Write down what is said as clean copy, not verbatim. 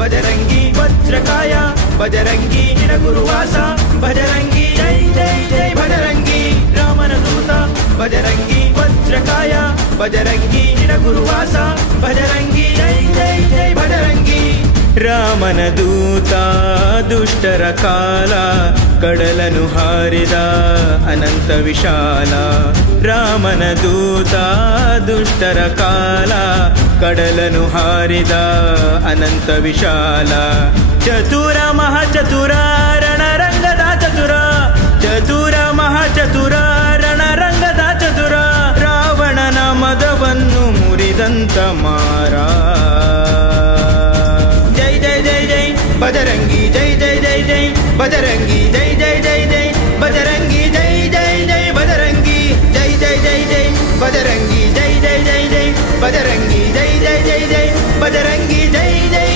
बजरंगी वज्रकाय बजरंगी निरगुरुवास बजरंगी जय जय जय बजरंगी रामन दूत बजरंगी वज्रकाय बजरंगी निरगुरुवास बजरंगी जय जय जय बजरंगी ರಾಮನ ದೂತ ದುಷ್ಟರ ಕಾಲ ಕಡಲನು ಹಾರಿದ ಅನಂತ ವಿಶಾಲ ರಾಮನ ದೂತ ದುಷ್ಟರ ಕಾಲ ಕಡಲನು ಹಾರಿದ ಅನಂತ ವಿಶಾಲ ಚತುರ ಮಹಾಚತುರ ರಣರಂಗದ ಚತುರ ಚತುರ ಮಹಾಚತುರ ರಣರಂಗದ ಚತುರ ರಾವಣನ ಮದವನ್ನು ಮುರಿದಂತ ಮಾರ बजरंगी जय जय जय जय बजरंगी जय जय जय जय बजरंगी जय जय जय बजरंगी जय जय जय जय बजरंगी जय जय जय जय बजरंगी जय जय जय जय बजरंगी जय जय